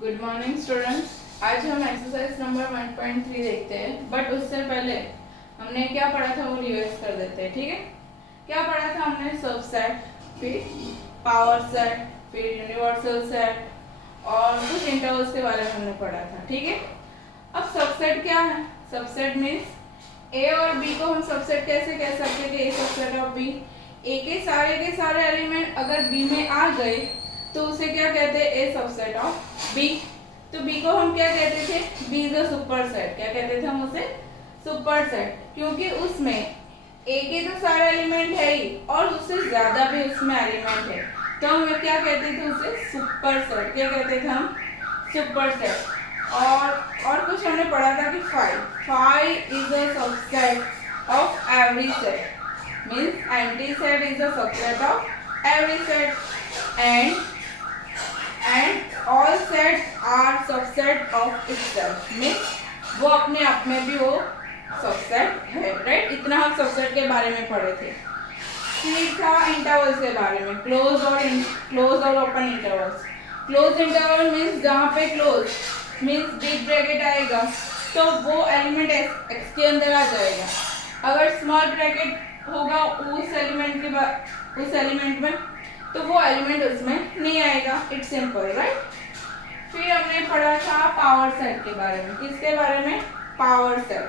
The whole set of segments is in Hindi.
Good morning students. आज हम एक्सरसाइज नंबर 1.3 देखते हैं, बट उससे पहले हमने क्या पढ़ा था वो रिवाइज कर देते हैं। ठीक है, क्या पढ़ा था हमने? सबसेट, फिर पावर सेट, फिर यूनिवर्सल सेट और कुछ इंटरवल्स के बारे में हमने पढ़ा था। ठीक है, अब सबसेट क्या है? सबसेट मीन्स ए और बी को हम सबसेट कैसे कह सकते हैं कि ए सबसेट ऑफ बी। ए के सारे एलिमेंट अगर बी में आ गए तो उसे क्या कहते हैं? A subset of B. तो बी को हम क्या कहते थे? B is a super set. क्या कहते थे हम उसे? सुपर सेट, क्योंकि उसमें ए के तो सारे एलिमेंट है ही और उससे ज्यादा भी उसमें एलिमेंट है, तो हम क्या कहते थे उसे? Super set. क्या कहते थे हम? Super set. और कुछ हमने पढ़ा था कि five is a subset of every set, means anti set is a subset of every set and all sets are subset of itself, means वो अपने आप में भी वो सबसेट है। राइट, इतना हम सबसेट के बारे में पढ़े थे। फिर था इंटरवल्स के बारे में, क्लोज और open intervals. Close interval means जहाँ पे क्लोज मींस बिग ब्रैकेट आएगा तो वो एलिमेंट एक्स के अंदर आ जाएगा। अगर स्मॉल ब्रैकेट होगा उस एलिमेंट में तो वो एलिमेंट उसमें नहीं आएगा। It's simple, right. फिर हमने पढ़ा था पावर सेट के बारे में। किसके बारे में? Power set.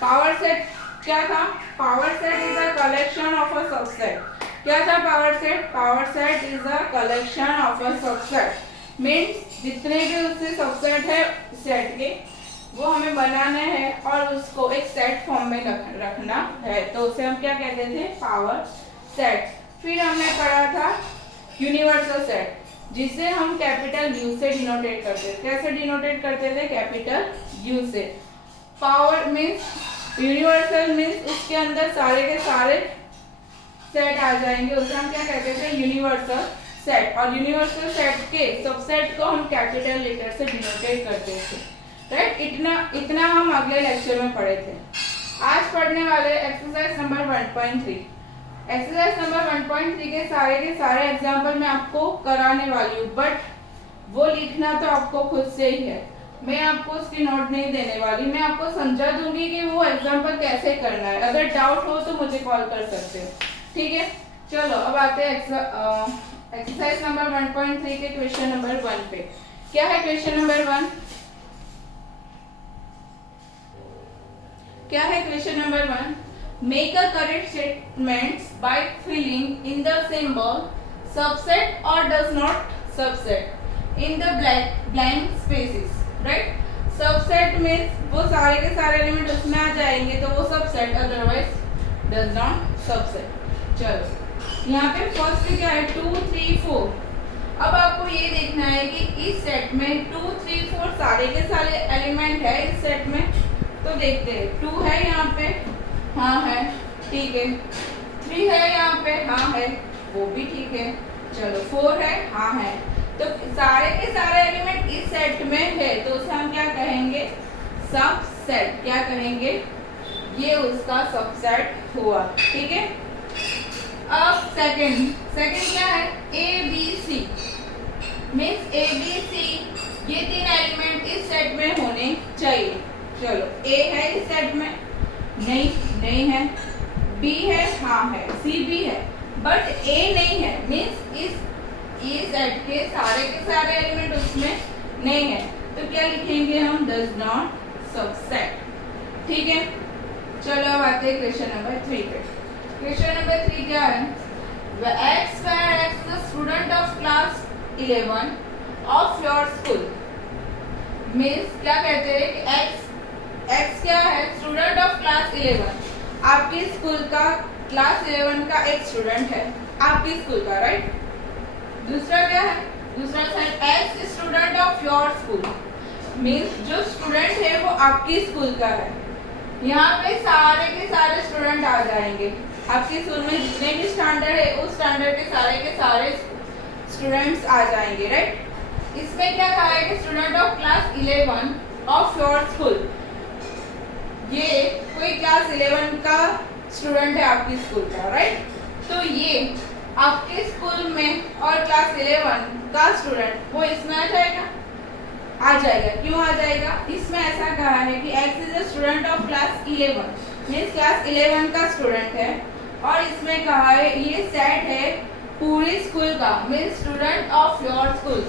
पावर सेट क्या था? Power set is a collection of a subset. क्या था power set? Power set is a collection of a subset, means जितने भी उससे सबसेट है सेट के वो हमें बनाने हैं और उसको एक सेट फॉर्म में रखना है, तो उसे हम क्या कहते थे? Power set. फिर हमने पढ़ा था यूनिवर्सल सेट, जिसे हम कैपिटल यू से डिनोटेट करते थे। कैसे डिनोटेट करते थे? कैपिटल यू से। पावर मींस यूनिवर्सल मींस उसके अंदर सारे के सारे सेट आ जाएंगे, उसे हम क्या कहते थे? Universal set. और यूनिवर्सल सेट के सबसेट को हम कैपिटल लेटर से डिनोटेट करते थे। राइट, इतना हम अगले लेक्चर में पढ़े थे। आज पढ़ने वाले एक्सरसाइज नंबर 1.3। एक्सरसाइज नंबर 1.3 के सारे एग्जाम्पल मैं आपको कराने वाली हूँ, बट वो लिखना तो आपको खुद से ही है। मैं आपको उसकी नोट नहीं देने वाली, मैं आपको समझा दूंगी कि वो एग्जाम्पल कैसे करना है। अगर डाउट हो तो मुझे कॉल कर सकते हो। ठीक है, चलो अब आते हैं एक्सरसाइज नंबर 1.3 के क्वेश्चन नंबर 1 पे। क्या है क्वेश्चन नंबर 1? क्या है question number 1? Make a correct statements by filling in the symbol subset or does not subset in the blank spaces. Right? Subset means वो सारे के सारे एलिमेंट उसमें आ जाएंगे तो वो subset, otherwise does not subset। चलो यहाँ पे फर्स्ट क्या है? 2 3 4। अब आपको ये देखना है कि इस सेट में 2 3 4 सारे के सारे एलिमेंट है इस सेट में, तो देखते हैं। 2 है यहाँ पे, हाँ है, ठीक है। 3 है यहाँ पे, हाँ है, वो भी ठीक है। चलो 4 है, हाँ है। तो सारे के सारे एलिमेंट इस सेट में है तो उसे हम क्या कहेंगे? सबसेट। क्या कहेंगे? ये उसका सबसेट हुआ। ठीक है, अब सेकंड क्या है? A B C means A B C ये 3 एलिमेंट इस सेट में होने चाहिए। चलो ए है इस सेट में, नहीं है। बी है, हाँ है। सी भी है, बट ए नहीं है, मींस इस सेट के सारे एलिमेंट उसमें नहीं है, तो क्या लिखेंगे हम? Does not subset. ठीक है, चलो अब आते हैं क्वेश्चन नंबर 3 पे। क्वेश्चन नंबर 3 क्या है? x where x is a student of class 11 of your school, means क्या कहते हैं कि x क्या है? Student of class 11। आपके स्कूल का क्लास 11 का एक स्टूडेंट है आपके स्कूल का, राइट। दूसरा क्या है? दूसरा side x student of your school, means जो स्टूडेंट है वो आपकी स्कूल का है। यहाँ पे सारे के सारे स्टूडेंट आ जाएंगे। आपके स्कूल में जितने भी स्टैंडर्ड है उस स्टैंडर्ड के सारे स्टूडेंट्स आ जाएंगे, राइट। इसमें क्या कहा है कि student of class 11 of your school, ये कोई क्लास 11 का स्टूडेंट है आपकी स्कूल का, राइट। तो ये आपके स्कूल में और क्लास 11 का स्टूडेंट वो इसमें आ जाएगा। आ जाएगा। क्यों आ जाएगा? इसमें ऐसा कहा है कि x is a student of class 11, means class 11 का स्टूडेंट है, और इसमें कहा है ये सेट है पूरी स्कूल का, means student of your school,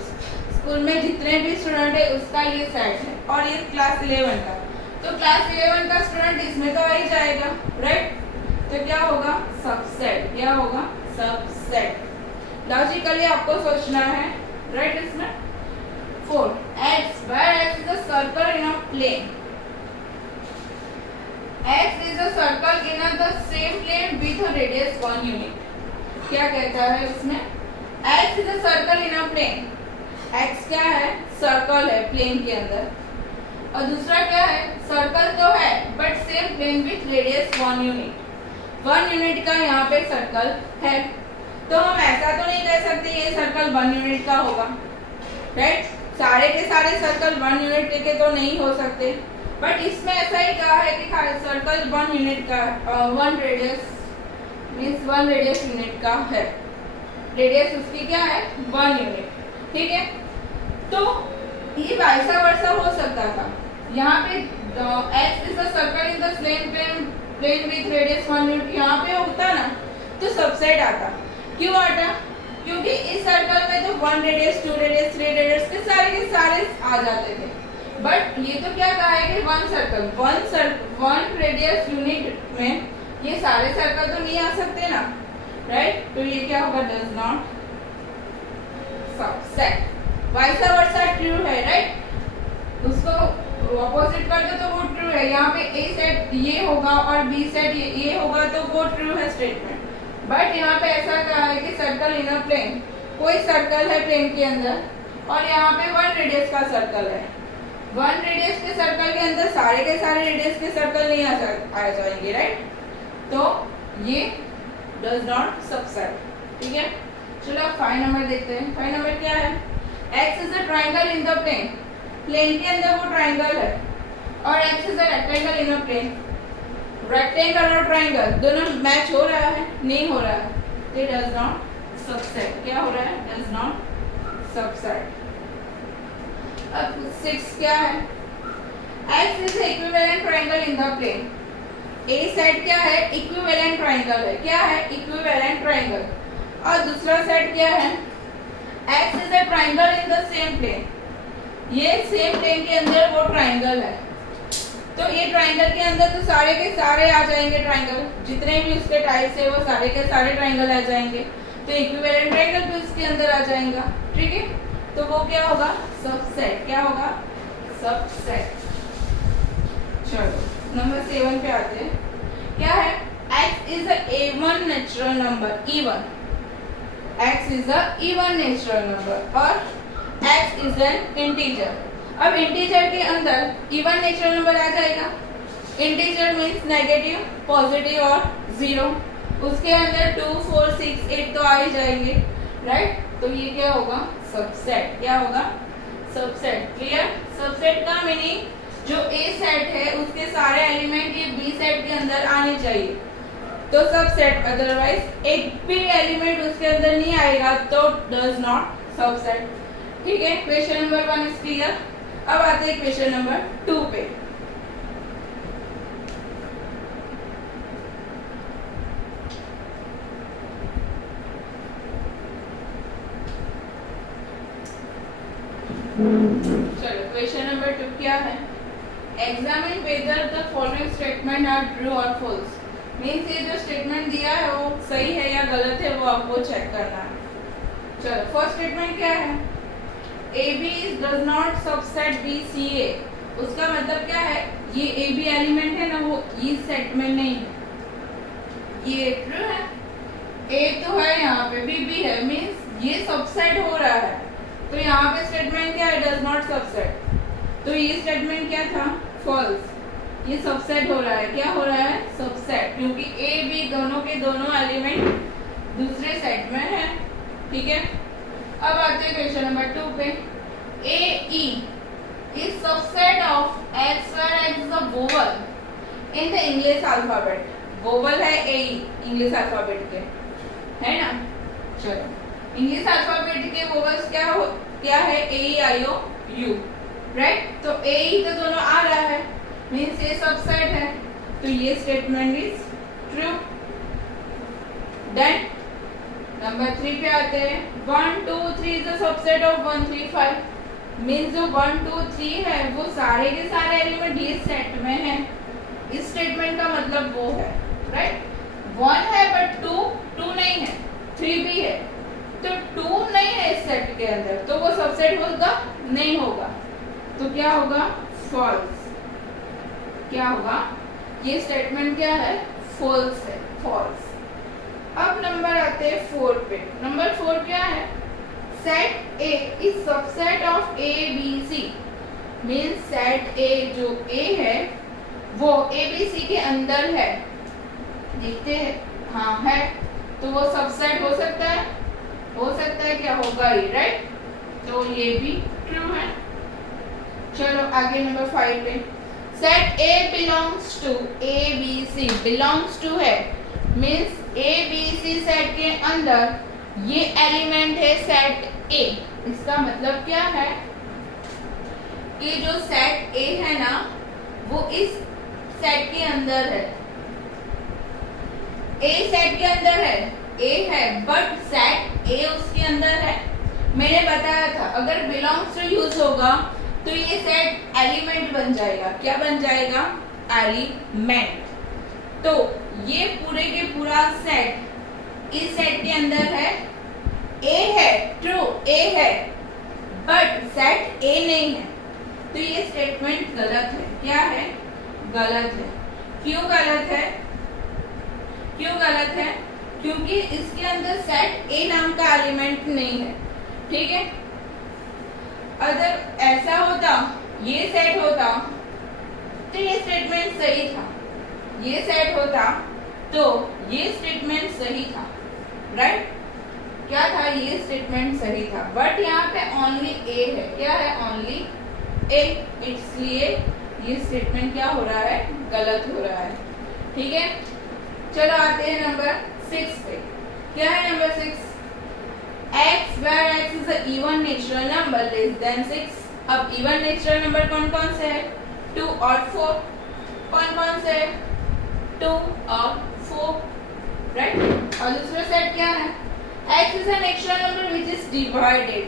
school में जितने भी स्टूडेंट है उसका ये सेट है, और ये क्लास 11 का, तो क्लास 11 का स्टूडेंट इसमें तो आ ही जाएगा, राइट। तो क्या होगा? सबसेट। क्या होगा? सबसेट। लॉजिकली आपको सोचना है, राइट। इसमें 4 x where x is a circle in a plane, x is a circle in a the same plane with a radius 1 unit। क्या कहता है इसमें? x is a circle in a plane, x क्या है? सर्कल है प्लेन के अंदर, और दूसरा क्या है? सर्कल तो है but same plane with radius 1 unit. 1 unit का यहाँ पे सर्कल है, तो हम ऐसा तो नहीं कह सकते ये सर्कल 1 यूनिट का होगा, राइट। सारे के सारे सर्कल 1 यूनिट के तो नहीं हो सकते, बट इसमें ऐसा ही कहा है कि सर्कल 1 यूनिट का, 1 रेडियस मीन्स 1 रेडियस यूनिट का है, रेडियस उसकी क्या है? 1 यूनिट, ठीक है। तो ये वैसा वर्सा हो सकता था, यहाँ पे x is the circle in the same plane with radius 1 unit, यहाँ पे होता ना तो सबसेट आता। क्यों आता? क्योंकि इस सर्कल में तो 1 रेडियस 2 रेडियस 3 रेडियस के सारे आ जाते थे, बट ये तो क्या कहा है कि 1 सर्कल 1 रेडियस यूनिट में ये सारे सर्कल तो नहीं आ सकते ना, राइट। तो ये क्या होगा? Does not subset. वैसा वर्सा ट्रू है, राइट। उसको ऑपोजिट कर दो तो वो ट्रू है। यहाँ पे ए सेट ये होगा और बी सेट ये होगा, तो वो ट्रू है स्टेटमेंट। बट यहाँ पे ऐसा कहा है कि सर्कल इन अ प्लेन, कोई सर्कल है प्लेन के अंदर, और यहाँ पे 1 रेडियस का सर्कल है। 1 रेडियस के सर्कल के अंदर सारे के सारे रेडियस के सर्कल नहीं आ जाएंगे, राइट। तो ये डज नॉट सबसेट, ठीक है। चलो 5 नंबर देखते हैं। 5 नंबर क्या है? x is a triangle in the plane, plane के अंदर वो ट्राइंगल है, और x is a rectangle in a plane. Rectangle और ट्राइंगल दोनों मैच हो रहा है? नहीं हो रहा है, तो डज नॉट सबसेट। क्या हो रहा है? Does not subset. अब 6 क्या है? x is equivalent triangle in the plane. A set क्या है? इक्विवेलेंट ट्राइंगल है। क्या है? Equivalent triangle. और दूसरा सेट क्या है? x is a triangle in the same plane. ये सेम प्लेन के अंदर वो ट्राइंगल है, तो ये ट्राइंगल के अंदर तो सारे के सारे आ जाएंगे ट्राइंगल, जितने भी उसके टाइप्स है वो सारे के सारे ट्राइंगल आ जाएंगे, तो इक्विवेलेंट ट्राइंगल भी उसके अंदर आ जाएगा, ठीक है। तो वो क्या होगा? सबसेट। क्या होगा? सबसेट। चलो नंबर 7 पे आते हैं। क्या है? x is a even natural number, even. x is a even natural number, और x इज एन इंटीजर। अब इंटीजर के अंदर इवन नेचुरल नंबर आ जाएगा। इंटीजर मीन्स नेगेटिव, पॉजिटिव और 0। उसके अंदर 2 4 6 8 तो आ ही जाएंगे, राइट। तो ये क्या होगा? सबसेट। क्या होगा? सबसेट। क्लियर? सबसेट का मीनिंग जो ए सेट है उसके सारे एलिमेंट ये बी सेट के अंदर आने चाहिए, तो सबसेट। अदरवाइज एक भी एलिमेंट उसके अंदर नहीं आएगा तो डज नॉट सबसेट, ठीक है। Question number 1 is clear. अब आते हैं क्वेश्चन नंबर 2 पे। चलो क्वेश्चन नंबर 2 क्या है? Examine whether the following statement are true और फॉल्स। मीन्स ये जो स्टेटमेंट दिया है वो सही है या गलत है वो आपको चेक करना है। चलो फर्स्ट स्टेटमेंट क्या है? AB does not subset BCA। उसका मतलब क्या है? ये AB एलिमेंट है ना, वो इस सेट में नहीं है। ये ट्रू है, A तो है यहाँ पे, B है, मीन्स ये सबसेट हो रहा है। तो यहाँ पे स्टेटमेंट क्या है? Does not subset. तो ये स्टेटमेंट क्या था? फॉल्स। ये सबसेट हो रहा है। क्या हो रहा है? सबसेट, क्योंकि A B दोनों के दोनों एलिमेंट दूसरे सेट में है, ठीक है। अब आते हैं क्वेश्चन नंबर 2 पे। AE is subset of X where X is a vowel in the English alphabet। vowel है AE इंग्लिश अल्फाबेट के, है ना। चलो इंग्लिश अल्फाबेट के vowels क्या है? A E I O U। Right. तो ए ही तो दोनों आ रहा है, मीन्स ये सबसेट है, तो ये statement is true. Then number 3 पे आते हैं। 1 2 3 is the subset of 1 3 5, means जो 1 2 3 है वो सारे के सारे एलिमेंट ये सेट में है। इस स्टेटमेंट का मतलब वो है, राइट। 1 है बट 2 नहीं है, 3 भी है, तो 2 नहीं है इस सेट के अंदर, तो वो सबसेट होगा नहीं होगा, तो क्या होगा फॉल्स। क्या होगा, ये स्टेटमेंट क्या है, फॉल्स है, फॉल्स। अब नंबर आते हैं 4 पे। नंबर 4 क्या है, set A is subset of A B C, means set A जो ए है वो ए बी सी के अंदर है। देखते हैं, हाँ है, तो वो सबसेट हो सकता है, क्या होगा ही, राइट। तो ये भी ट्रू है। चलो आगे नंबर 5 पे। Set A belongs to A B C, belongs to है means A B C set के अंदर ये एलिमेंट है सेट ए। इसका मतलब क्या है कि जो सेट ए है ना वो इस सेट के अंदर है, ए सेट के अंदर है, ए है बट सेट ए उसके अंदर है। मैंने बताया था अगर बिलोंग्स टू यूज होगा तो ये सेट एलिमेंट बन जाएगा। क्या बन जाएगा, एलिमेंट। तो ये पूरे के पूरा सेट इस सेट के अंदर है, ए है, ट्रू ए है बट सेट ए नहीं है, तो ये स्टेटमेंट गलत है। क्या है, गलत है। क्यों गलत है, क्योंकि इसके अंदर सेट ए नाम का एलिमेंट नहीं है, ठीक है। अगर ऐसा होता, ये सेट होता तो ये स्टेटमेंट सही था, ये सेट होता तो ये स्टेटमेंट सही था, राइट। क्या था, ये स्टेटमेंट सही था, बट यहाँ पे ओनली ए है। क्या है, ओनली ए, इसलिए ये स्टेटमेंट क्या हो रहा है, गलत हो रहा है, ठीक है। चलो आते हैं नंबर 6 पे। क्या है number 6, x where x is an even natural number less than 6। अब इवन नेचुरल नंबर कौन कौन से है, 2 और 4। कौन कौन से है, 2 और 4, राइट। और दूसरा सेट क्या है, x is a natural number which is divided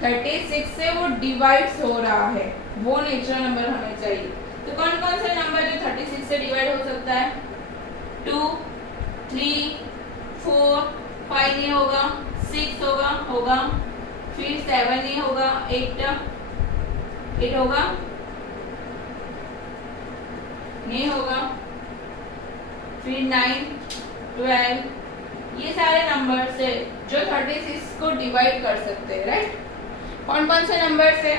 36 से वो डिवाइड्स हो रहा है, वो नेचुरल नंबर हमें चाहिए। तो कौन कौन से नंबर जो 36 से डिवाइड हो सकता है, 2 3 4 5 नहीं होगा, 6 होगा, फिर 7 नहीं होगा, 8 होगा, नहीं होगा, फिर 9 12, ये सारे नंबर से जो 36 को डिवाइड कर सकते हैं, राइट। कौन कौन से नंबर से,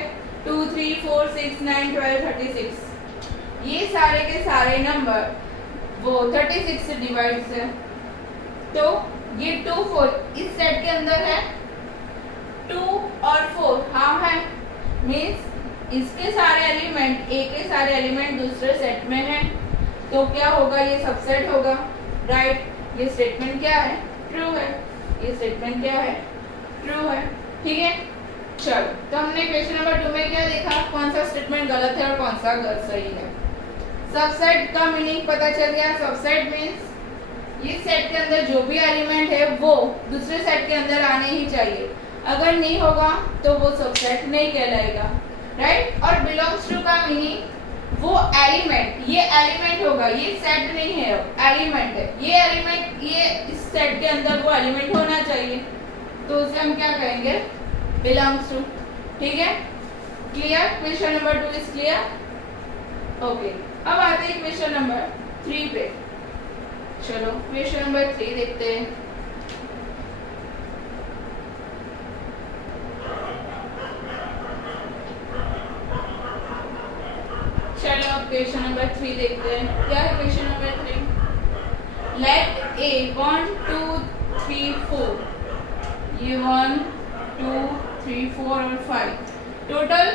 2 3 4 6 9 12 36, ये सारे के सारे नंबर वो 36 से डिवाइड से। तो ये 2 4 इस सेट के अंदर है, 2 और 4 हाँ है, मीन्स इसके सारे एलिमेंट, ए के सारे एलिमेंट दूसरे सेट में है, तो क्या होगा, ये सबसेट होगा, राइट। ये स्टेटमेंट क्या है, ट्रू है। ये स्टेटमेंट क्या है, ट्रू है, ठीक है। चलो, तो हमने क्वेश्चन नंबर 2 में क्या देखा, कौन सा स्टेटमेंट गलत है और कौन सा सही है। सबसेट का मीनिंग पता चल गया। सबसेट मीन्स इस सेट के अंदर जो भी एलिमेंट है वो दूसरे सेट के अंदर आने ही चाहिए, अगर नहीं होगा तो वो सबसेट नहीं कहलाएगा, राइट। और बिलोंग्स टू का मीनिंग वो एलिमेंट, ये एलिमेंट होगा, ये सेट नहीं है, एलिमेंट है, ये एलिमेंट, ये इस सेट के अंदर वो एलिमेंट होना चाहिए, तो उसे हम क्या कहेंगे, बिलोंग्स टू, ठीक है। Clear, question number 2 is clear, okay. अब आते हैं क्वेश्चन नंबर 3 पे। चलो क्वेश्चन नंबर 3 देखते हैं। चलो अब क्वेश्चन नंबर 3 देखते हैं। क्या है क्वेश्चन नंबर 3, लेट ए 1 2 3 4, ये 1 2 3 4 और 5, टोटल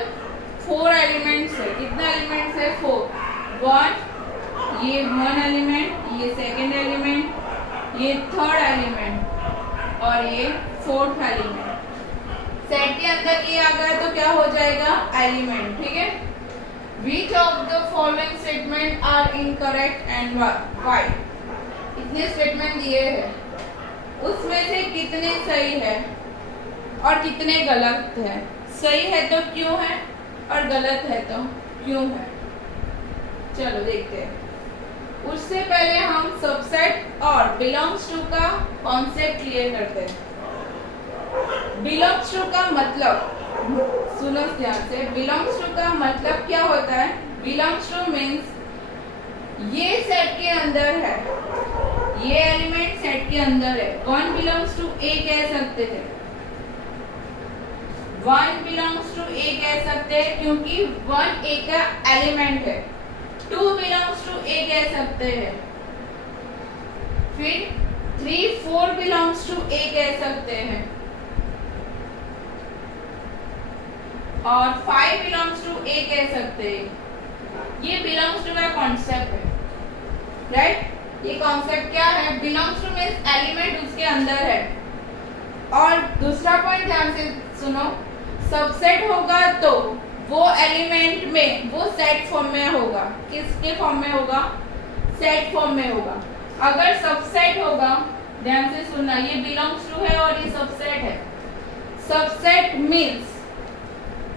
4 एलिमेंट्स है। कितना एलिमेंट्स है, 4। 1, ये 1 एलिमेंट, ये सेकंड एलिमेंट, ये थर्ड एलिमेंट और ये फोर्थ एलिमेंट। सेट के अंदर ये आ गया तो क्या हो जाएगा, एलिमेंट। ठीक है, which of the following statement are incorrect and why. इतने स्टेटमेंट दिए हैं, उसमें से कितने सही है और कितने गलत है। सही है तो क्यों है और गलत है तो क्यों है। चलो देखते हैं। उससे पहले हम सबसेट और बिलोंग्स टू का कॉन्सेप्ट क्लियर करते हैं। बिलोंग्स टू का मतलब, सुनो ध्यान से, बिलोंग्स टू का मतलब क्या होता है। बिलोंग्स टू मीन्स ये सेट के अंदर है, ये एलिमेंट सेट के अंदर है। वन बिलोंग्स टू ए कह सकते थे, वन बिलोंग्स टू ए कह सकते हैं क्योंकि वन ए का एलिमेंट है। टू बिलोंग्स टू ए कह सकते हैं, फिर 3, 4 बिलोंग्स टू ए कह सकते हैं और 5 बिलोंग्स टू ए कह सकते हैं। ये बिलोंग्स टू का कॉन्सेप्ट है, राइट। ये कॉन्सेप्ट क्या है, बिलोंग्स टू मींस एलिमेंट उसके अंदर है। और दूसरा पॉइंट ध्यान से सुनो, सबसेट होगा तो वो एलिमेंट में वो सेट फॉर्म में होगा। किसके फॉर्म में होगा, सेट फॉर्म में होगा। अगर सबसेट होगा, ध्यान से सुनना, ये बिलोंग्स टू है और ये सबसेट है। सबसेट मींस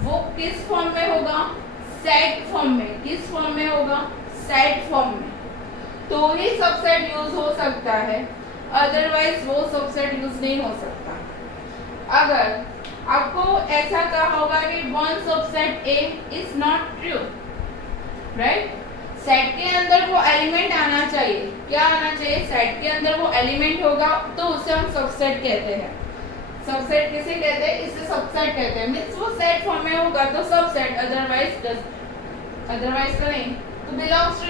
वो किस फॉर्म में होगा, सेट फॉर्म में। किस फॉर्म में होगा, सेट फॉर्म में। तो ही सबसेट यूज हो सकता है, अदरवाइज वो सबसेट यूज नहीं हो सकता। अगर आपको ऐसा कहा होगा कि one subset A is not true, right. Set के अंदर वो एलिमेंट आना चाहिए। क्या आना चाहिए, सेट के अंदर वो एलिमेंट होगा तो उसे हम सबसेट कहते हैं। सबसेट किसे कहते हैं, इसे सबसेट कहते हैं। मींस वो सेट फॉर्म में होगा तो सबसेट, अदरवाइज तो नहीं। तो belongs to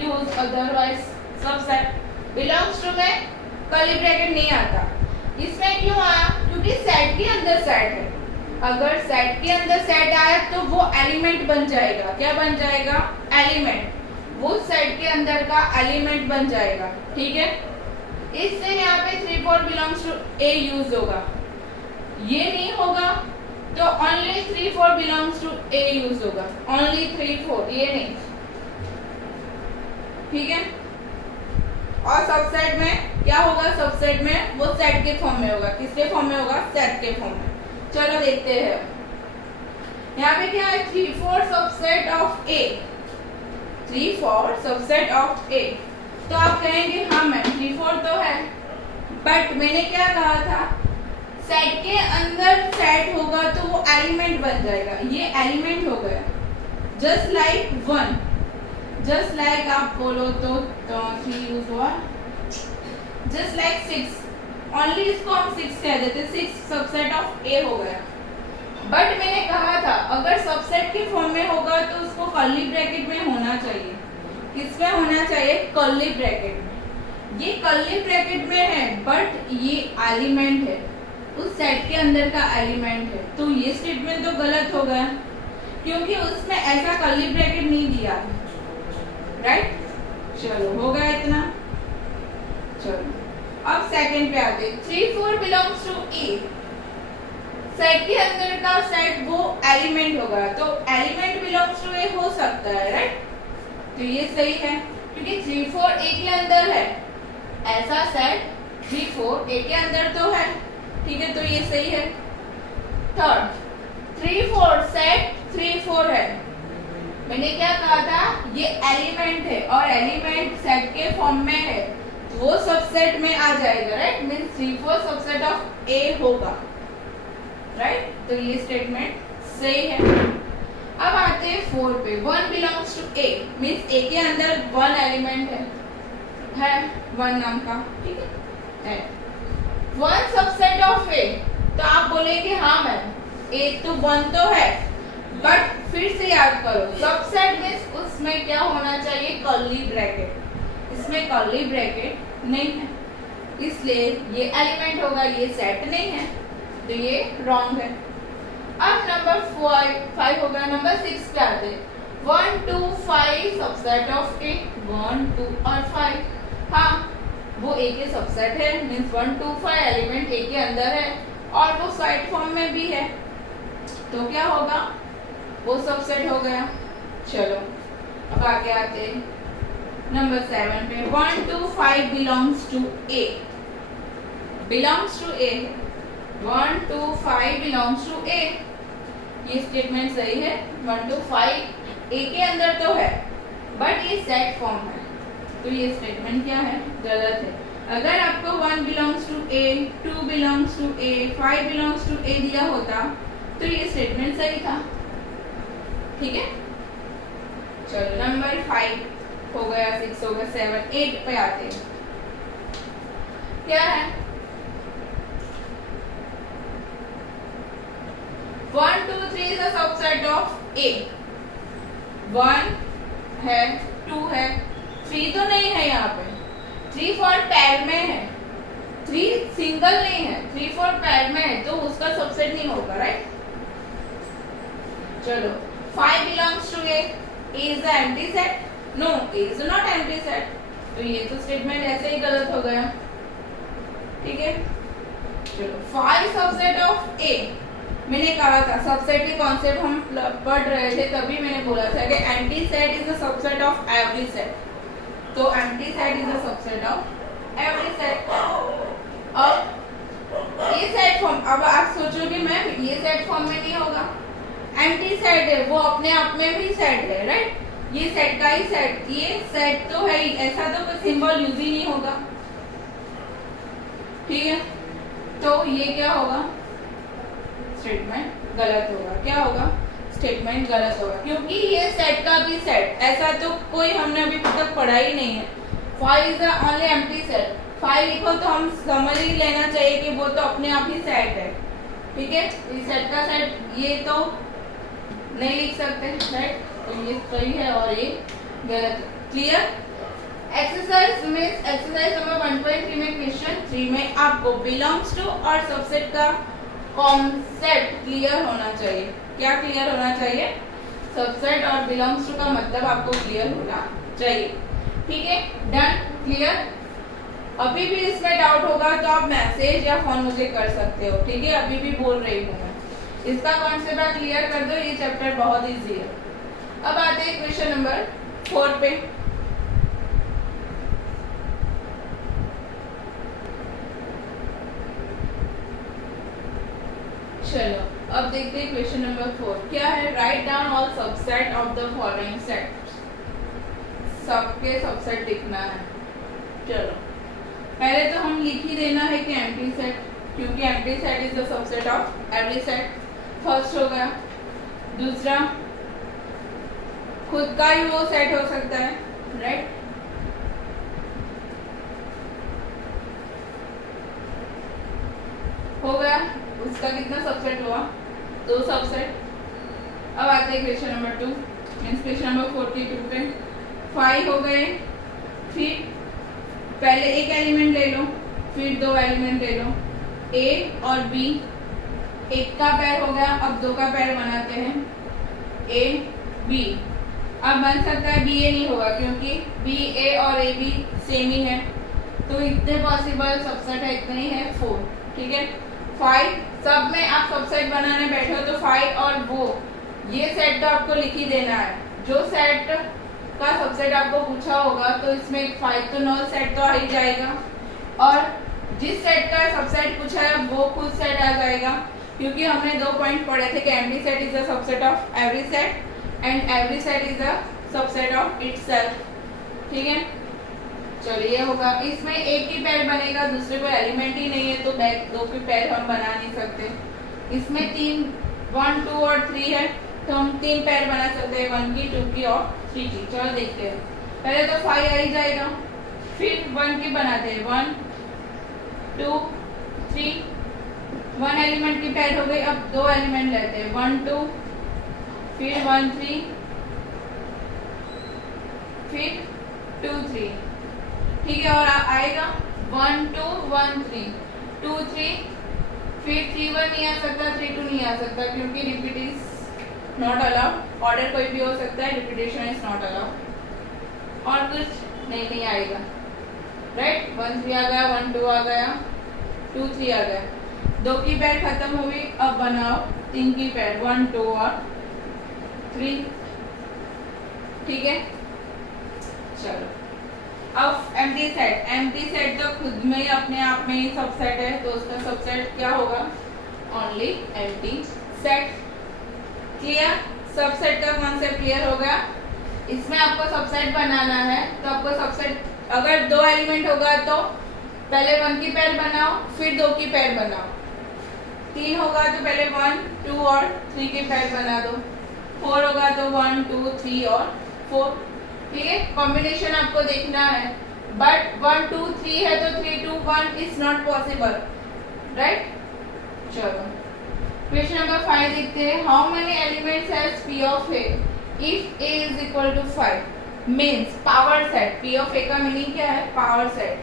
use otherwise subset. Belongs to में कर्ली ब्रैकेट नहीं आता। इसमें क्यों आया, क्योंकि सेट के अंदर सेट है। अगर सेट के अंदर सेट आया तो वो एलिमेंट बन जाएगा। क्या बन जाएगा, एलिमेंट। वो सेट के अंदर का एलिमेंट बन जाएगा। ठीक है, इससे यहाँ पे 3, 4 बिलोंग्स टू ए यूज होगा। ये नहीं होगा तो only 3, 4 belongs to A use होगा। ओनली 3, 4, ये नहीं। ठीक है, और सबसेट में क्या होगा, सबसेट में वो सेट के फॉर्म में होगा। किसके फॉर्म में होगा, सेट के फॉर्म में। चलो देखते हैं। यहाँ पे क्या है, 3, 4 subset of A. 3, 4 subset of A. तो आप कहेंगे हाँ मैम 3, 4 तो है, बट मैंने क्या कहा था, सेट के अंदर सेट होगा तो वो एलिमेंट बन जाएगा। ये एलिमेंट हो गया। जस्ट लाइक 1, जस्ट लाइक आप बोलो तो 3 यूज हुआ। जस्ट लाइक 6, ओनली इसको हम 6 कह देते, 6 सबसेट ऑफ ए हो गया। बट मैंने कहा था अगर सबसेट के फॉर्म में होगा तो उसको कर्ली ब्रैकेट में होना चाहिए। किसमें होना चाहिए, कर्ली ब्रैकेट में। ये कर्ली ब्रैकेट में है बट ये एलिमेंट है, उस सेट के अंदर का एलिमेंट है। तो ये स्टेटमेंट तो गलत हो गया क्योंकि उसमें ऐसा कर्ली ब्रैकेट नहीं दिया है, राइट। चलो हो गया इतना। चलो अब सेकंड पे आते हैं। 3, 4 बिलोंग्स टू ए। सेट के अंदर का सेट वो एलिमेंट होगा, तो एलिमेंट बिलोंग्स टू ए हो सकता है, राइट। तो ये सही है क्योंकि 3, 4 ए के अंदर है। ऐसा सेट 3, 4 ए के अंदर तो है। ठीक है, तो ये सही है। थर्ड, 3, 4 सेट 3, 4 है। मैंने क्या कहा था, ये एलिमेंट है और एलिमेंट सेट के फॉर्म में है, वो सबसेट में आ जाएगा, राइट। मींस 3, 4 सबसेट ऑफ ए होगा, राइट। तो ये स्टेटमेंट सही है। अब आते हैं 4 पे। 1 बिलोंग्स टू ए मींस ए के अंदर 1 एलिमेंट है 1 नाम का, ठीक है। 1 सबसेट ऑफ ए, तो आप बोलेंगे हाँ मैम ए तो 1 तो है, बट फिर से याद करो सबसेट मींस उसमें क्या होना चाहिए, कर्ली ब्रैकेट। इसमें कर्ली ब्रैकेट नहीं है, इसलिए ये एलिमेंट होगा, ये सेट नहीं है, तो ये रॉन्ग है। अब नंबर 5 हो गया। नंबर 6 पे आते हैं। 1, 2, 5 सबसेट ऑफ ए। 1, 2 और 5, हाँ वो ए के सबसेट है, मींस 1, 2, 5 एलिमेंट ए के अंदर है। और वो सेट फॉर्म में भी है, तो क्या होगा, वो सबसेट हो गया। चलो अब आगे आते हैं नंबर 7 पे। 1 to 5 belongs to A, belongs to A, 1 to 5 belongs to A, ये स्टेटमेंट सही है। 1 to 5 A के अंदर तो है, बट ये सेट फॉर्म है, तो ये स्टेटमेंट क्या है, गलत है। अगर आपको 1 belongs to A, 2 belongs to A, 5 belongs to A दिया होता तो ये स्टेटमेंट सही था, ठीक है। चलो नंबर 5 हो गया, 6 हो गया, 7, 8 पे आते हैं। क्या है, 1 2 3 is a subset of A, 1 है, 2 है, 3 तो नहीं है यहाँ पे, 3 4 पैर में है, 3 सिंगल नहीं है, 3 4 पैर में है, तो उसका सबसेट नहीं होगा, राइट। चलो 5 belongs to A, A is the empty set, no, A is not empty set, तो ये तो स्टेटमेंट ऐसे ही गलत हो गया, ठीक है। चलो 5 सबसेट ऑफ A, मैंने कहा था सबसेट के कॉन्सेप्ट हम पढ़ रहे थे, तभी मैंने बोला था कि empty set is a subset of every set, तो empty set is a subset of every set. अब ये सेट फॉर्म, अब आप सोचोगे मैम ये सेट फॉर्म में नहीं होगा, एम्प्टी सेट है, वो अपने आप में भी सेट है, राइट, ये सेट का ही सेट, ये सेट तो है ही, ऐसा तो कोई सिंबल यूज ही नहीं होगा, ठीक है। तो ये क्या होगा, स्टेटमेंट गलत होगा, क्या होगा, स्टेटमेंट गलत होगा, क्योंकि ये सेट का भी सेट, ऐसा तो कोई हमने अभी तक पढ़ा ही नहीं है। 5 इज ओनली एम्प्टी सेट, 5 लिखो तो हम समझ ही लेना चाहिए कि वो तो अपने आप ही सेट है, ठीक है। इस सेट का सेट ये तो नहीं लिख सकते, राइट, तो ये सही है और ये गलत है, क्लियर। एक्सरसाइज में, एक्सरसाइज नंबर 1.3 में क्वेश्चन 3 में आपको बिलोंग्स टू और सबसेट का कॉन्सेप्ट क्लियर होना चाहिए। क्या क्लियर होना चाहिए, सबसेट और बिलोंग्स टू का मतलब आपको क्लियर होना चाहिए, ठीक है। Done, clear. अभी भी इसमें डाउट होगा तो आप मैसेज या फोन मुझे कर सकते हो, ठीक है, अभी भी बोल रही हूँ मैं, इसका कॉन्सेप्ट आप क्लियर कर दो, ये चैप्टर बहुत इजी है। अब आते हैं क्वेश्चन नंबर 4 पे। चलो अब देखते हैं क्वेश्चन नंबर 4 क्या है। Write down all subset of the following set, सबके सबसेट लिखना है। चलो पहले तो हम लिख ही देना है कि एम्प्टी सेट, क्योंकि empty set is the subset of every set, first हो गया। दूसरा, खुद का ही वो सेट हो सकता है, राइट, हो गया। उसका कितना सबसेट हुआ, 2 सबसेट। अब आते हैं question number 2 means question number 42 पे। 5 हो गए, फिर पहले एक एलिमेंट ले लो, फिर 2 एलिमेंट ले लो, A और B, एक का पैर हो गया, अब 2 का पैर बनाते हैं, A B। अब बन सकता है B A नहीं होगा, क्योंकि B A और A B सेम ही है, तो इतने पॉसिबल सबसेट है, इतने ही है 4, ठीक है। 5 सब में आप सबसेट बनाने बैठे हो तो 5 और वो ये सेट तो आपको लिख ही देना है। जो सेट का सबसेट आपको पूछा होगा तो इसमें 5 तो नॉन सेट तो आ ही जाएगा, और जिस सेट का सबसेट पूछा है वो खुद सेट आ जाएगा, क्योंकि हमने 2 पॉइंट पढ़े थे कि every set is a subset of every set and every set is a subset of itself, ठीक है। चलो ये होगा, इसमें एक ही पैर बनेगा, दूसरे को एलिमेंट ही नहीं है तो बैक 2 के पैर हम बना नहीं सकते। इसमें 3 1 2 और 3 है तो हम 3 पैर बना सकते हैं, 1 की 2 की और 3 की। चलो देखते हैं, पहले तो 5 आ ही जाएगा, फिर 1 की बनाते हैं, 1 2 3, 1 एलिमेंट की पैर हो गई। अब 2 एलिमेंट लेते हैं, 1 2 फिर 1 3 फिर 2 3, ठीक है। और आएगा 1 2 1 3 2 3, फिर 3 1 नहीं आ सकता, 3 2 नहीं आ सकता, क्योंकि repeat is not allowed. Order कोई भी हो सकता है, रिपीटेशन इज नॉट अलाउड। और कुछ नहीं आएगा, राइट। 1 3 आ गया, 1 2 आ गया, 2 3 आ गया। 2 की पैर खत्म हुई, अब बनाओ 3 की पैर, 1 2 और 3, ठीक है। चलो अब एम्प्टी सेट तो खुद में ही अपने आप में ही सबसेट है, तो उसका सबसेट क्या होगा, only empty set. Clear, subset का कॉन्सेप्ट क्लियर हो गया। इसमें आपको सबसेट बनाना है, तो आपको सबसेट अगर 2 एलिमेंट होगा तो पहले 1 की पैर बनाओ, फिर 2 की पैर बनाओ। 3 होगा तो पहले 1 2 और 3 की पैर बना दो। 4 होगा तो 1 2 3 और 4, ठीक है। कॉम्बिनेशन आपको देखना है, बट 1 2 3 है तो 3 2 1 इज नॉट पॉसिबल, राइट। चलो क्वेश्चन नंबर 5 देखते हैं। How many elements has P of A if A is equal to 5 means power set. P of A का मीनिंग क्या है, पावर सेट।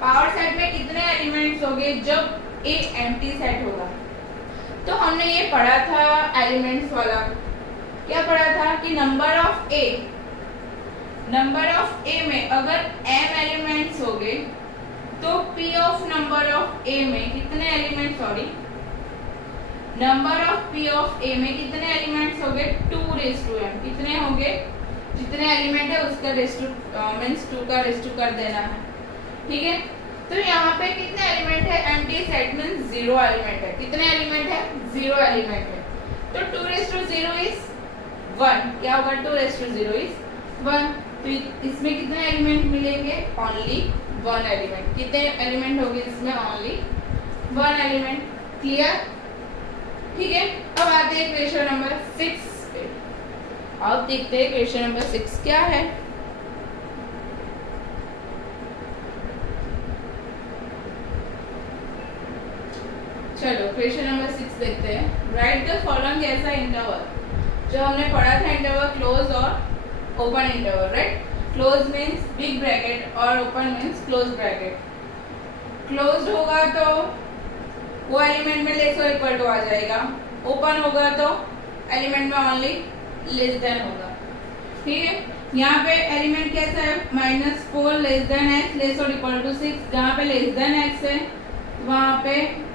पावर सेट में कितने एलिमेंट्स होंगे जब A एम्प्टी सेट होगा। तो हमने ये पढ़ा था एलिमेंट्स वाला, क्या पढ़ा था कि नंबर ऑफ ए में अगर m एलिमेंट्स होंगे तो P of number of A में कितने elements, sorry number of P of A में कितने एलिमेंट्स होंगे, 2m। कितने होंगे, जितने एलिमेंट है उसका रेस टू मींस 2 का रेस टू कर देना है, ठीक है। तो यहाँ पे कितने एलिमेंट है, एम्प्टी सेट मींस 0 एलिमेंट है। कितने एलिमेंट है, 0 एलिमेंट है। तो 2 रेस टू 0 इज 1, क्या होगा, 2 रेस टू 0 इज 1। तो इसमें कितने एलिमेंट मिलेंगे, ओनली 1 एलिमेंट। कितने एलिमेंट होंगे इसमें, ओनली 1 एलिमेंट। क्लियर, ठीक है। अब आते हैं क्वेश्चन नंबर 6 पे। अब देखते हैं क्वेश्चन नंबर 6 क्या है। चलो क्वेश्चन नंबर 6 देखते हैं। राइट द फॉलोइंग ऐसा इंटरवल, जो हमने पढ़ा था इंटरवल क्लोज और open interval, right. Close means big bracket और open means close bracket. Close होगा तो वो एलिमेंट में लेस और इक्वल टू आ जाएगा, ओपन होगा तो एलिमेंट में ओनली लेस देन होगा, ठीक है। यहाँ पे एलिमेंट कैसा है, -4 लेस देन x लेस और इक्वल टू 6। जहाँ पे लेस देन x है वहाँ पे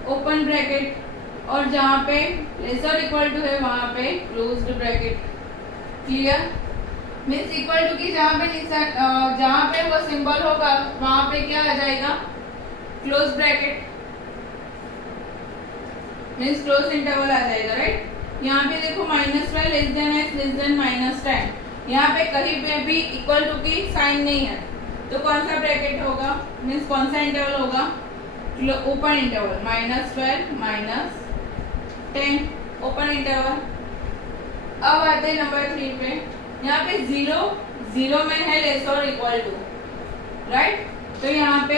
ओपन ब्रैकेट, और जहाँ पे लेस और इक्वल टू है वहाँ पे closed bracket. Clear, means equal to की जहाँ पे वो सिंबल होगा वहाँ पे क्या आ जाएगा, close bracket means close interval आ जाएगा, राइट। यहाँ पे देखो -12 less than x less than -10, यहाँ पे कहीं पे भी इक्वल टू की साइन नहीं है, तो कौन सा ब्रैकेट होगा, मीन्स कौन सा इंटरवल होगा, ओपन इंटरवल। -12 -10 open interval. अब आते हैं नंबर 3 पे। यहाँ पे 0 में है लेस और इक्वल टू, राइट। तो यहाँ पे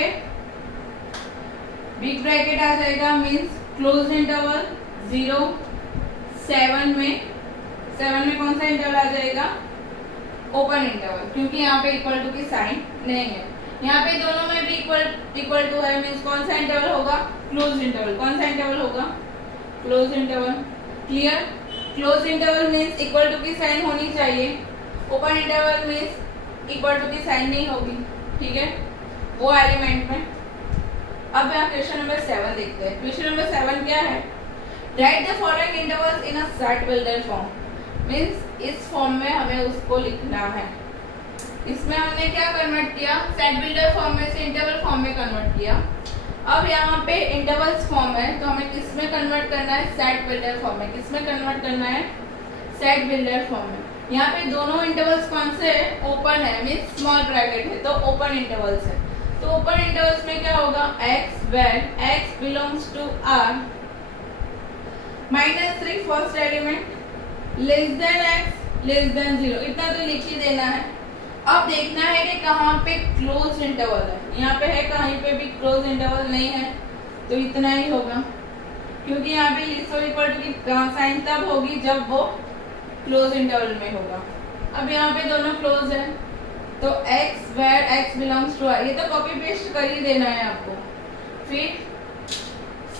बिग ब्रैकेट आ जाएगा मीन्स क्लोज इंटरवल 0। 7 में कौन सा इंटरवल आ जाएगा, ओपन इंटरवल, क्योंकि यहाँ पे इक्वल टू की साइन नहीं है। यहाँ पे दोनों में भी इक्वल टू है मीन्स कौन सा इंटरवल होगा, क्लोज इंटरवल। कौन सा इंटरवल होगा, close interval. Clear, close interval means equal to की साइन होनी चाहिए, open interval means equal to की साइन नहीं होगी, ठीक है, वो एलिमेंट में। अब यहाँ क्वेश्चन नंबर 7 देखते हैं। क्वेश्चन नंबर 7 क्या है, right the following intervals in a set builder form. Means इस फॉर्म में हमें उसको लिखना है। इसमें हमने क्या कन्वर्ट किया, सेट बिल्डर फॉर्म में से इंटरवल फॉर्म में कन्वर्ट किया। अब यहाँ पे इंटरवल्स फॉर्म है तो हमें किस में कन्वर्ट करना है, सेट बिल्डर फॉर्म में। किस में कन्वर्ट करना है, सेट बिल्डर फॉर्म में। यहाँ पे दोनों इंटरवल्स कौन से है, ओपन है मीन्स स्मॉल ब्रैकेट है, तो ओपन इंटरवल्स है। तो ओपन इंटरवल्स में क्या होगा, x where x belongs to R -3 first element less than x less than 0, इतना तो लिख ही देना है। अब देखना है कि कहाँ पे क्लोज इंटरवल है। यहाँ पे है, कहीं पे भी क्लोज इंटरवल नहीं है, तो इतना ही होगा, क्योंकि यहाँ पे लेस और इक्वल टू की साइन तब होगी जब वो क्लोज इंटरवल में होगा। अब यहाँ पे दोनों क्लोज है, तो x where x belongs to R, ये तो कॉपी पेस्ट कर ही देना है आपको। फिर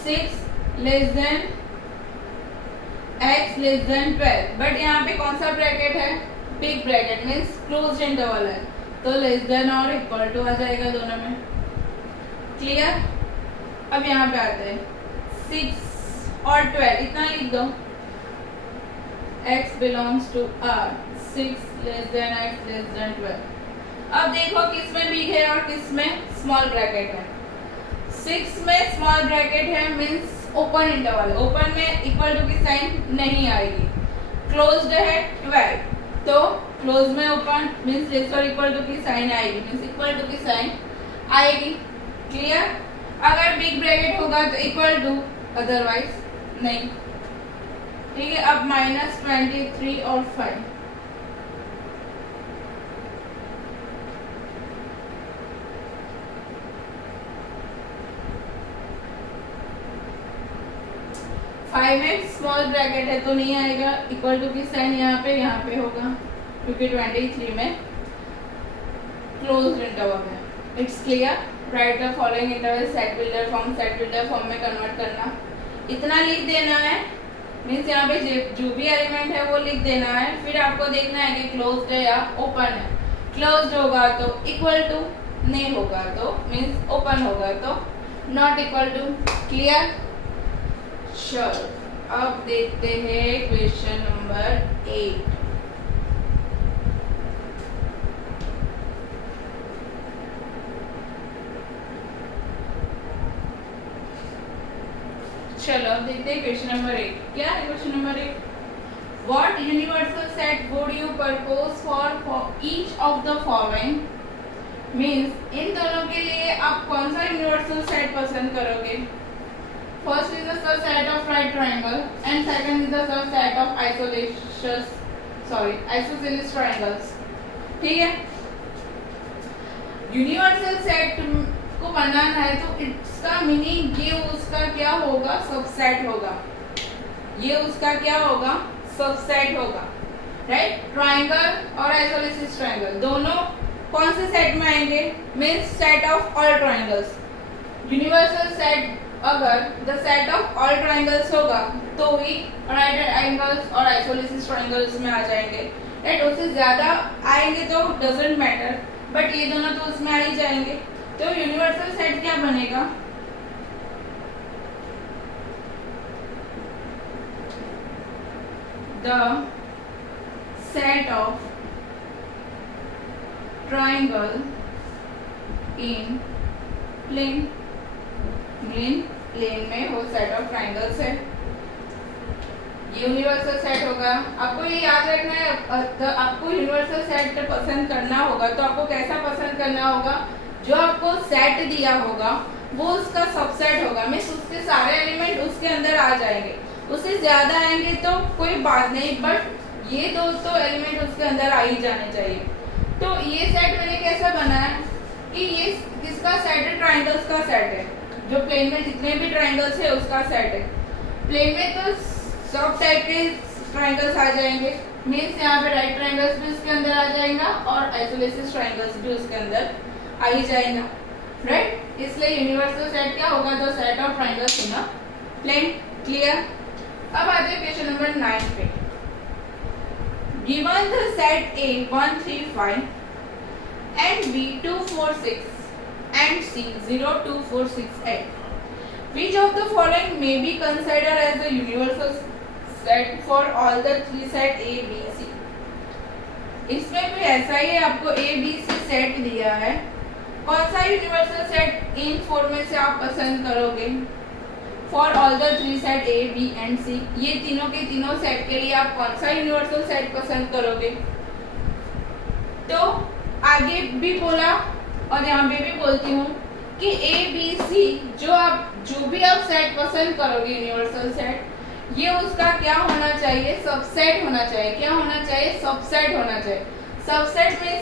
6 less than x less than 12, but यहाँ पे कौन सा ब्रैकेट है, big bracket means close interval है, तो लेस देन और इक्वल टू आ जाएगा दोनों में। क्लियर, अब यहाँ पे आते हैं 6 और 12 इतना लिख दो। x belongs to R 6 less than x less than 12। अब देखो किस में बिग है और किस में स्मॉल ब्रैकेट है। 6 में स्मॉल ब्रैकेट है मींस ओपन इंटरवल, ओपन में इक्वल टू की साइन नहीं आएगी। क्लोज्ड है 12 तो क्लोज में ओपन मींस लेस और इक्वल टू की साइन आएगी, मींस इक्वल टू की साइन आएगी। क्लियर? अगर बिग ब्रैकेट होगा तो इक्वल टू, अदरवाइज नहीं। ठीक है, अब -23 और 5 5 में स्मॉल ब्रैकेट है तो नहीं आएगा, इक्वल टू की साइन यहाँ पे होगा क्योंकि 23 में क्लोज्ड इंटरवल है। It's clear? Right the following interval set builder form में कन्वर्ट करना। इतना लिख देना है मीन्स यहाँ पे जो भी एलिमेंट है वो लिख देना है। फिर आपको देखना है कि क्लोज्ड है या ओपन है। क्लोज्ड होगा तो इक्वल टू, नहीं होगा तो मीन्स ओपन होगा तो नॉट इक्वल टू। क्लियर? चलो अब देखते हैं क्वेश्चन नंबर 8। चलो अब देखते हैं क्वेश्चन नंबर 8। क्या है question number 8? What universal set would you propose for each of the following? Means in दोनों के लिए आप कौन सा यूनिवर्सल सेट पसंद करोगे? First is the set of right triangle and second is the set of isosceles triangles. ठीक है, यूनिवर्सल सेट को बनाना है तो इसका मीनिंग ये उसका क्या होगा? सबसेट होगा। ये उसका क्या होगा? सबसेट होगा। राइट? ट्रायंगल और आइसोसेलेस ट्रायंगल दोनों कौन से सेट में आएंगे? Means set of all triangles. Universal set अगर the set of all triangles होगा तो ही राइट एंगल्स और आइसोसेलेस ट्रायंगल्स में आ जाएंगे। राइट? उससे ज्यादा आएंगे तो डजंट मैटर, बट ये दोनों तो उसमें आ ही जाएंगे। तो यूनिवर्सल सेट क्या बनेगा? The set of triangle in plane. Plane में वो सेट ऑफ ट्रायंगल्स है, यूनिवर्सल सेट होगा। आपको ये याद रखना है, आपको यूनिवर्सल सेट पसंद करना होगा तो आपको कैसा पसंद करना होगा? जो आपको सेट दिया होगा वो उसका सबसेट होगा, मीन्स उसके सारे एलिमेंट उसके अंदर आ जाएंगे। उससे ज्यादा आएंगे तो कोई बात नहीं, बट ये दोस्तों एलिमेंट उसके अंदर आ ही जाने चाहिए। तो ये सेट मैंने कैसा बनाया कि ये किसका सेट है? ट्रायंगल्स का सेट है। जो प्लेन में जितने भी ट्रायंगल्स है उसका सेट है। प्लेन में तो सब टाइप के ट्रायंगल्स आ जाएंगे, मीन्स यहाँ पे राइट ट्रायंगल्स भी उसके अंदर आ जाएगा और आइसोसेलेस ट्रायंगल्स भी उसके अंदर आ ही जाएगा। राइट? इसलिए यूनिवर्सल सेट क्या होगा? The set of triangles in a plane. Clear? अब आते हैं क्वेश्चन नंबर 9 पे। Given the set A 1 3 5 and B 2 4 6 and C 0 2 4 6 8, which of the following may be considered as the universal set for all the three set A B C? इसमें भी ऐसा ही आपको A B C सेट दिया है। कौन सा यूनिवर्सल सेट इन 4 में से आप पसंद करोगे? For all the three set A B and C, ये तीनों के तीनों सेट के लिए आप कौन सा यूनिवर्सल सेट पसंद करोगे? तो आगे भी बोला और यहाँ पे भी बोलती हूँ कि A B C जो भी आप सेट पसंद करोगे यूनिवर्सल सेट, ये उसका क्या होना चाहिए? सबसेट होना चाहिए। क्या होना चाहिए? सबसेट होना चाहिए। सबसेट में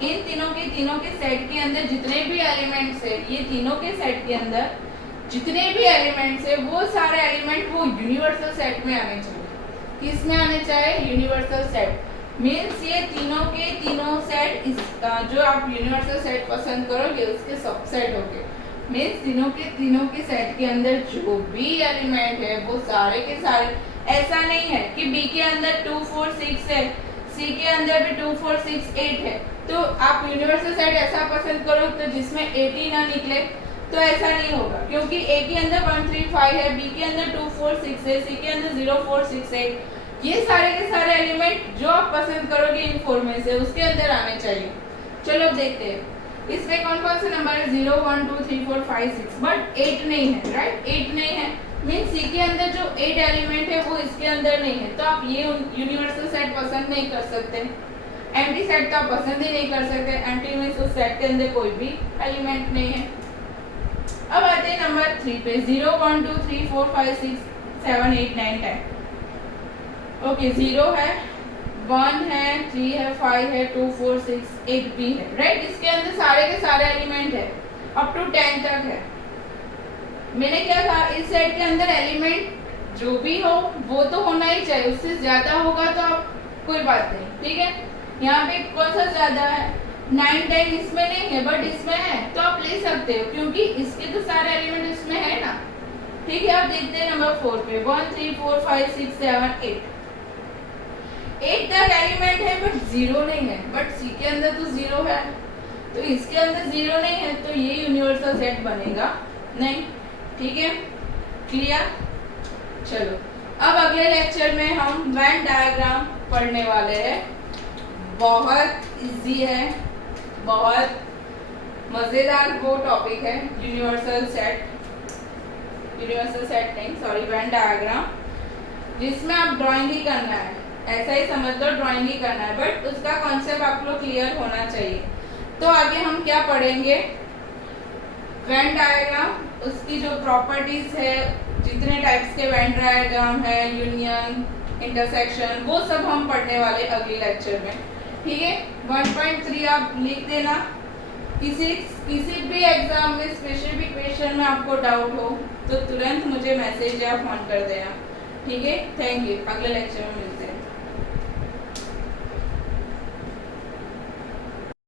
इन तीनों के सेट के अंदर जितने भी एलिमेंट्स है, ये तीनों के सेट के अंदर जितने भी एलिमेंट्स है वो सारे एलिमेंट वो यूनिवर्सल सेट में आने चाहिए। किस में आने चाहिए? Universal set. मीन्स ये तीनों के तीनों सेट जो आप यूनिवर्सल सेट पसंद करोगे उसके सबसेट होंगे। मीन्स तीनों के सेट के अंदर जो भी एलिमेंट है वो सारे के सारे, ऐसा नहीं है कि बी के अंदर 2 4 6 है, सी के अंदर भी 2 4 6 8 है, तो आप यूनिवर्सल सेट ऐसा पसंद करो तो जिसमें 8 ही ना निकले, तो ऐसा नहीं होगा, क्योंकि ए के अंदर 135 है, बी के अंदर 246 है, सी के अंदर 0468, ये सारे के सारे एलिमेंट जो आप पसंद करोगे इन फोर में से उसके अंदर आने चाहिए। चलो अब देखते हैं इसमें कौन कौन से नंबर है, 0 1 2 3 4 5 6, बट 8 नहीं है, राइट, 8 नहीं है, मीन सी के अंदर जो 8 एलिमेंट है वो इसके अंदर नहीं है, तो आप ये यूनिवर्सल सेट पसंद नहीं कर सकते, एम्प्टी सेट तो आप पसंद ही नहीं कर सकते, एम्प्टी मींस उस सेट के अंदर कोई भी एलिमेंट नहीं है। अब आते हैं नंबर 3 पे, 0 1 2 3 4 5 6 7 8 9 10। ओके, 0 है, 1 है, 3 है, 5 है, 2 4 6 1 भी है, राइट, इसके अंदर सारे के सारे एलिमेंट है, अप टू 10 तक है। मैंने क्या कहा, इस सेट के अंदर एलिमेंट जो भी हो वो तो होना ही चाहिए, उससे ज्यादा होगा तो आप कोई बात नहीं, ठीक है। यहाँ पे कौन सा ज्यादा है, 9 10 इसमें नहीं है बट इसमें है, तो आप ले सकते हो क्योंकि इसके तो सारे एलिमेंट इसमें है ना, ठीक है। आप देखते हैं नंबर 4 पे, 1 3 4 5 6 7 8 तक एलिमेंट है बट 0 नहीं है, बट सी के अंदर तो 0 है, तो इसके अंदर 0 नहीं है, तो ये यूनिवर्सल सेट बनेगा नहीं, ठीक है, क्लियर। चलो अब अगले लेक्चर में हम वेन डायग्राम पढ़ने वाले हैं, बहुत इजी है, बहुत मजेदार वो टॉपिक है, यूनिवर्सल सेट नहीं सॉरी, वेन डायग्राम, जिसमें आप ड्राइंग ही करना है, ऐसा ही समझ लो ड्राइंग ही करना है, बट उसका कॉन्सेप्ट आपको क्लियर होना चाहिए। तो आगे हम क्या पढ़ेंगे, वेन डायग्राम, उसकी जो प्रॉपर्टीज है, जितने टाइप्स के वेन डायग्राम है, यूनियन, इंटरसेक्शन, वो सब हम पढ़ने वाले अगले लेक्चर में, ठीक है। 1.3 आप लिख देना, किसी भी एग्जाम में स्पेसिफिक क्वेश्चन में आपको डाउट हो तो तुरंत मुझे मैसेज या फोन कर देना, ठीक है। थैंक यू, अगले लेक्चर में मिलते हैं।